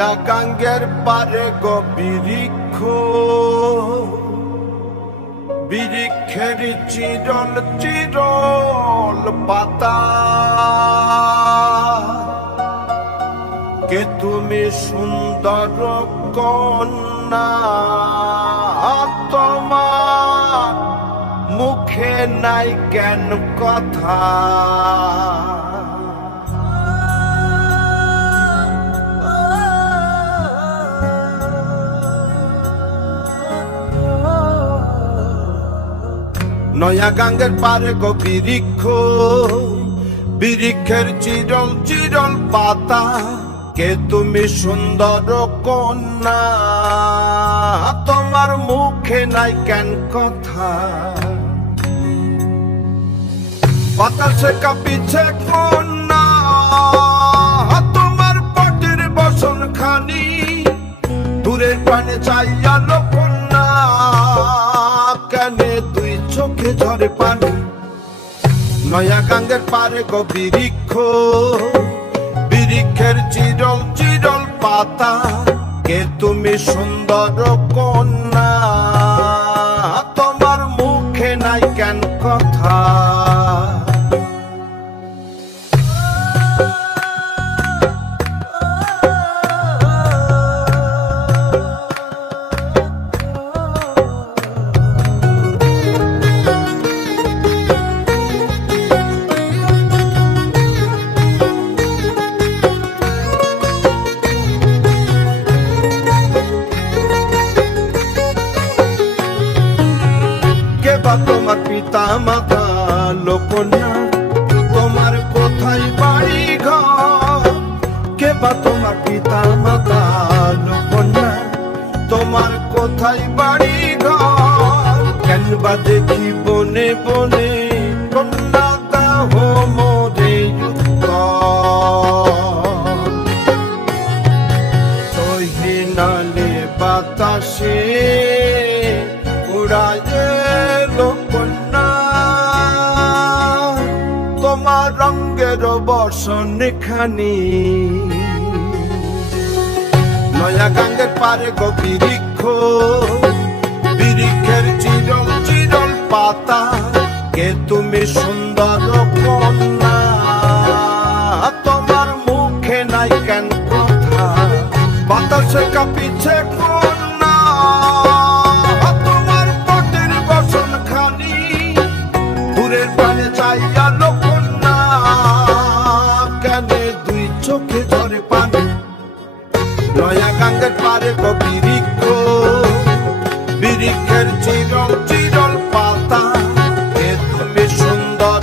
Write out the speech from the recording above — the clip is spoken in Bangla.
নয়া গাঙ্গের পারে গো বৃক্ষ, বৃক্ষের চিরল চিরল পাতা, কে তুমি সুন্দর কন্যা, তোমার মুখে নাই কেন কথা। নয়া গাঙ্গের পারে গো বৃক্ষ, বৃক্ষের চিরল চিরল পাতা, কে তুমি সুন্দর কন্যা, তোমার মুখে নাই কেন কথা। বাতাসে কাঁপিছে কন্যা, তোমার পটের বসন খানি, দূরের পানে চাইয়া কন্যা, কেনে দুই চোখে ঝরে পানি। নয়া গাঙ্গের পারে গো বৃক্ষ, বৃক্ষের চিরল চিরল পাতা, কে তুমি সুন্দর কন্যা, তোমার মুখে নাই কেন কথা। তোমার পিতা মাতা লোকনা, তোমার কোথায় বাড়ি ঘর, কে বা তোমার পিতা মাতা লোকনা, তোমার কোথায় বাড়ি ঘর, কেন বা দেখি বনে বনে কন্যা দাহ মোরে সহিনালে বাতাসে উড়ায় কন্যা, তোমার রঙের বসন খানি। নয়া গাঙ্গের পারে গো বৃক্ষ, বৃক্ষের চিরল চিরল পাতা, কে তুমি সুন্দর কন্যা, তোমার মুখে নাই কেন কথা। বাতাসে কাঁপিছে কন্যা, তোমার পটের বসন খানি, দূরের পানে চাইয়া কন্যা, কেনে দুই চোখে ঝরে পানি। নয়া গাঙ্গের পারে গো বৃক্ষ, বৃক্ষের চিরল চিরল পাতা, কে তুমি সুন্দর